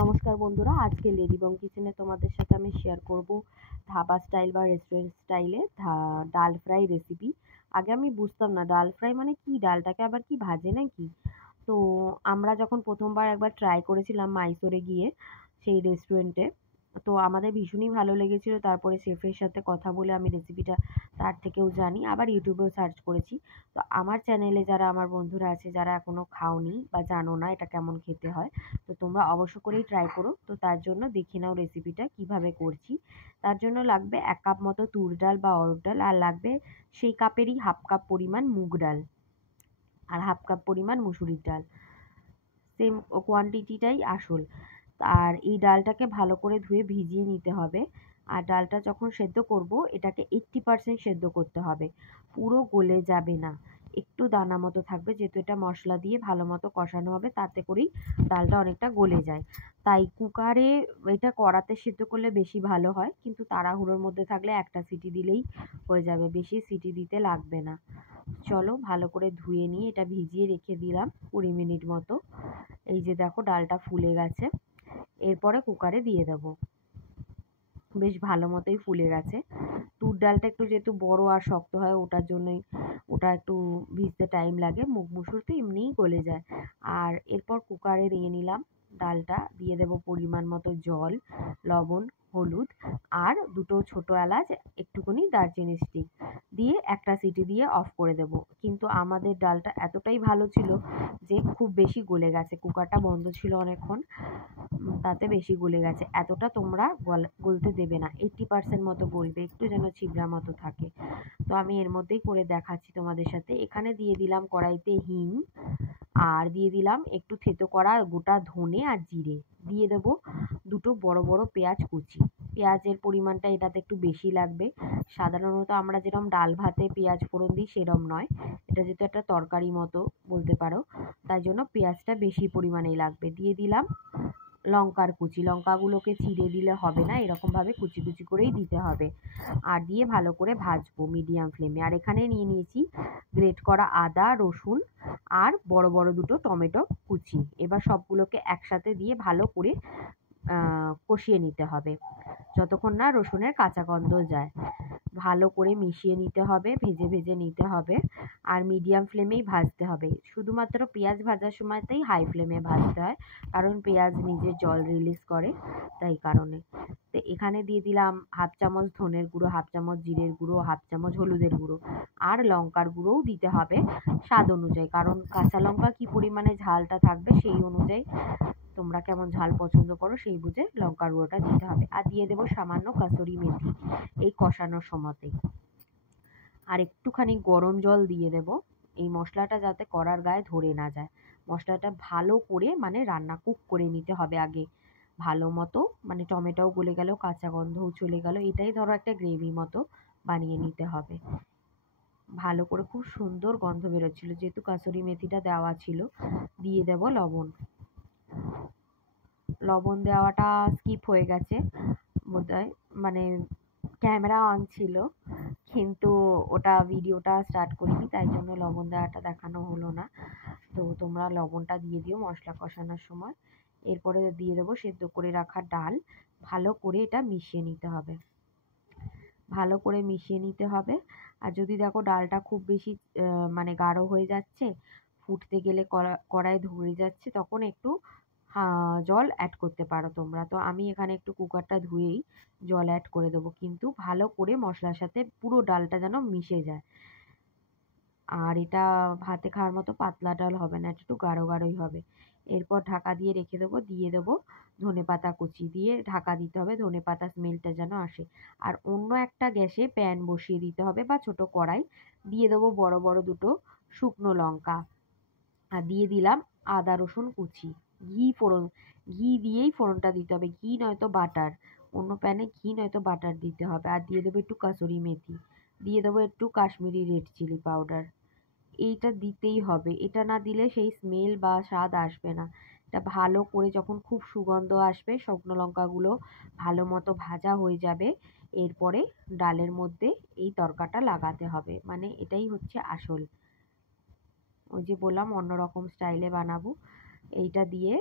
নমস্কার বন্ধুরা, আজকে লেডিবং কিচেনে তোমাদের সাথে আমি শেয়ার করব ধাবা স্টাইল বা রেস্টুরেন্ট স্টাইলে ডাল ফ্রাই রেসিপি। আগে আমি বুঝতাম না ডাল ফ্রাই মানে কি, ডালটাকে আবার কি ভাজে নাকি। তো আমরা যখন প্রথমবার একবার ট্রাই করেছিলাম মাইসোরে গিয়ে সেই রেস্টুরেন্টে, তো আমাদের ভীষণই ভালো লেগেছিল। তারপরে শেফের সাথে কথা বলে আমি রেসিপিটা তার থেকেও জানি, আবার ইউটিউবেও সার্চ করেছি। তো আমার চ্যানেলে যারা আমার বন্ধুরা আছে, যারা এখনও খাওনি বা জানো না এটা কেমন খেতে হয়, তো তোমরা অবশ্য করেই ট্রাই করো। তো তার জন্য দেখে নাও রেসিপিটা কিভাবে করছি। তার জন্য লাগবে 1 কাপ মতো তুর ডাল বা অরহর ডাল, আর লাগবে সেই কাপেরই হাফ কাপ পরিমাণ মুগ ডাল, আর হাফ কাপ পরিমাণ মুসুরির ডাল। সেম কোয়ান্টিটিটাই আসল। আর এই ডালটাকে ভালো করে ধুয়ে ভিজিয়ে নিতে হবে। আর ডালটা যখন সেদ্ধ করব, এটাকে 80% সেদ্ধ করতে হবে, পুরো গলে যাবে না, একটু দানা মতো থাকবে, যেহেতু এটা মশলা দিয়ে ভালো মতো কষানো হবে, তাতে করেই ডালটা অনেকটা গলে যায়। তাই কুকারে এটা কড়াতে সেদ্ধ করলে বেশি ভালো হয়, কিন্তু তাড়াহুড়োর মধ্যে থাকলে একটা সিটি দিলেই হয়ে যাবে, বেশি সিটি দিতে লাগবে না। চলো ভালো করে ধুয়ে নিয়ে এটা ভিজিয়ে রেখে দিলাম 20 মিনিট মতো। এই যে দেখো ডালটা ফুলে গেছে। এরপরে কুকারে দিয়ে দেব। বেশ ভালো মতোই ফুলে গেছে। তুর ডালটা একটু যেহেতু বড় আর শক্ত হয়, ওটার জন্যই ওটা একটু ভিজতে টাইম লাগে। মুগ মুসুর তো এমনিই গলে যায়। আর এরপর কুকারে দিয়ে নিলাম ডালটা, দিয়ে দেব পরিমাণ মতো জল, লবণ, হলুদ, আর দুটো ছোট এলাচ, একটুখানি দারচিনি স্টিক দিয়ে একটা সিটি দিয়ে অফ করে দেব। কিন্তু আমাদের ডালটা এতটাই ভালো ছিল যে খুব বেশি গলে গেছে, কুকারটা বন্ধ ছিল অনেকক্ষণ, তাতে বেশি গলে গেছে। এতটা তোমরা গলতে দেবে না, 80% মতো গলবে, একটু যেন ছিবড়া মতো থাকে। তো আমি এর মধ্যেই করে দেখাচ্ছি তোমাদের সাথে। এখানে দিয়ে দিলাম কড়াইতে হিং, আর দিয়ে দিলাম একটু থেতো করা গোটা ধনে আর জিরে, দিয়ে দেবো দুটো বড় বড় পেঁয়াজ কুচি। পেঁয়াজের পরিমাণটা এটাতে একটু বেশি লাগবে। সাধারণত আমরা যেরকম ডাল ভাতে পেঁয়াজ ফোড়ন দিই সেরম নয়, এটা যেহেতু একটা তরকারি মতো বলতে পারো, তাই জন্য পেঁয়াজটা বেশি পরিমাণেই লাগবে। দিয়ে দিলাম লঙ্কার কুচি, লঙ্কাগুলোকে চিড়ে দিলে হবে না, এরকমভাবে কুচি কুচি করেই দিতে হবে। আর দিয়ে ভালো করে ভাজবো মিডিয়াম ফ্লেমে। আর এখানে নিয়ে নিয়েছি গ্রেট করা আদা, রসুন, আর বড় বড় দুটো টমেটো কুচি। এবার সবগুলোকে একসাথে দিয়ে ভালো করে কষিয়ে নিতে হবে, যতক্ষণ না রসুনের কাঁচা গন্ধ যায়। ভালো করে মিশিয়ে নিতে হবে, ভেজে ভেজে নিতে হবে, আর মিডিয়াম ফ্লেমেই ভাজতে হবে। শুধুমাত্র পেঁয়াজ ভাজার সময়তেই হাই ফ্লেমে ভাজতে হয়, কারণ পেঁয়াজ নিজের জল রিলিজ করে, তাই কারণে। তো এখানে দিয়ে দিলাম হাফ চামচ ধনের গুঁড়ো, হাফ চামচ জিরের গুঁড়ো, হাফ চামচ হলুদের গুঁড়ো, আর লঙ্কার গুঁড়োও দিতে হবে স্বাদ অনুযায়ী, কারণ কাঁচা লঙ্কা কী পরিমাণে ঝালটা থাকবে সেই অনুযায়ী তোমরা কেমন ঝাল পছন্দ করো সেই বুঝে লঙ্কার গুঁড়োটা দিতে হবে। আর দিয়ে দেবো সামান্য কাসুরি মেথি এই কষানোর সময়তেই। আর একটুখানি গরম জল দিয়ে দেব, এই মশলাটা যাতে কড়ার গায়ে ধরে না যায়। মশলাটা ভালো করে মানে রান্না কুক করে নিতে হবে আগে ভালো মতো, মানে টমেটোও গলে গেল, কাঁচা গন্ধও চলে গেল, এটাই ধরো একটা গ্রেভি মতো বানিয়ে নিতে হবে। ভালো করে খুব সুন্দর গন্ধ বেরোচ্ছিল, যেহেতু কাসুরি মেথিটা দেওয়া ছিল। দিয়ে দেব লবণ। লবণ দেওয়াটা স্কিপ হয়ে গেছে বোধহয়, মানে ক্যামেরা অন ছিল কিন্তু ওটা ভিডিওটা স্টার্ট করিনি, তাই জন্য লবণ দেওয়াটা দেখানো হলো না। তো তোমরা লবণটা দিয়ে দিও মশলা কষানোর সময়। এরপরে দিয়ে দেবো সেদ্ধ করে রাখা ডাল, ভালো করে এটা মিশিয়ে নিতে হবে, ভালো করে মিশিয়ে নিতে হবে। আর যদি দেখো ডালটা খুব বেশি মানে গাঢ় হয়ে যাচ্ছে, ফুটতে গেলে কড়াই ধরে যাচ্ছে, তখন একটু জল অ্যাড করতে পারো তোমরা। তো আমি এখানে একটু কুকারটা ধুয়েই জল অ্যাড করে দেবো, কিন্তু ভালো করে মশলার সাথে পুরো ডালটা যেন মিশে যায়। আর এটা ভাতে খাওয়ার মতো পাতলা ডাল হবে না, একটু গাঢ় গাঢ়ই হবে। এরপর ঢাকা দিয়ে রেখে দেবো, দিয়ে দেবো ধনেপাতা কুচি, দিয়ে ঢাকা দিতে হবে, ধনেপাতা স্মেলটা যেন আসে। আর অন্য একটা গ্যাসে প্যান বসিয়ে দিতে হবে বা ছোট কড়াই, দিয়ে দেবো বড় বড় দুটো শুকনো লঙ্কা, আর দিয়ে দিলাম আদা রসুন কুচি। ঘি দিয়েই ফোড়নটা দিতে হবে, ঘি নয়তো বাটার, অন্য প্যানে ঘি নয়তো বাটার দিতে হবে। আর দিয়ে দেবো একটু কাসুরি মেথি, দিয়ে দেবো একটু কাশ্মীরি রেড চিলি পাউডার। এইটা দিতেই হবে, এটা না দিলে সেই স্মেল বা স্বাদ আসবে না। এটা ভালো করে যখন খুব সুগন্ধ আসবে, শুকনো লঙ্কাগুলো ভালো মতো ভাজা হয়ে যাবে, এরপরে ডালের মধ্যে এই তড়কাটা লাগাতে হবে, মানে এটাই হচ্ছে আসল। ওই যে বললাম অন্যরকম স্টাইলে বানাবো, এইটা দিয়ে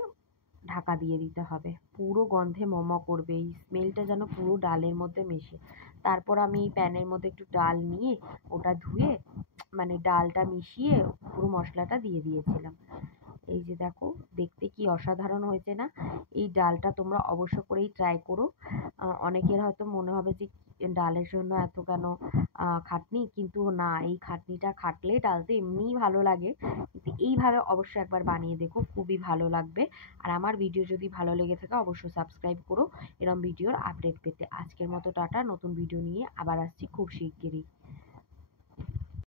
ঢাকা দিয়ে দিতে হবে। পুরো গন্ধে করবে, এই স্মেলটা যেন পুরো ডালের মধ্যে মেশে। তারপর আমি এই প্যানের মধ্যে একটু ডাল নিয়ে ওটা ধুয়ে মানে ডালটা মিশিয়ে পুরো মশলাটা দিয়ে দিয়েছিলাম। এই যে দেখো, দেখতে কি অসাধারণ হয়েছে না? এই ডালটা তোমরা অবশ্য করেই ট্রাই করো। অনেকের হয়তো মনে হবে যে ডালের জন্য এত কেন খাটনি, কিন্তু না, এই খাটনিটা খাটলে ডাল তো এমনিই ভালো লাগে, কিন্তু এইভাবে অবশ্যই একবার বানিয়ে দেখো, খুবই ভালো লাগবে। আর আমার ভিডিও যদি ভালো লেগে থাকে অবশ্যই সাবস্ক্রাইব করো এরকম ভিডিওর আপডেট পেতে। আজকের মতো টাটা, নতুন ভিডিও নিয়ে আবার আসছি খুব শিগগিরই।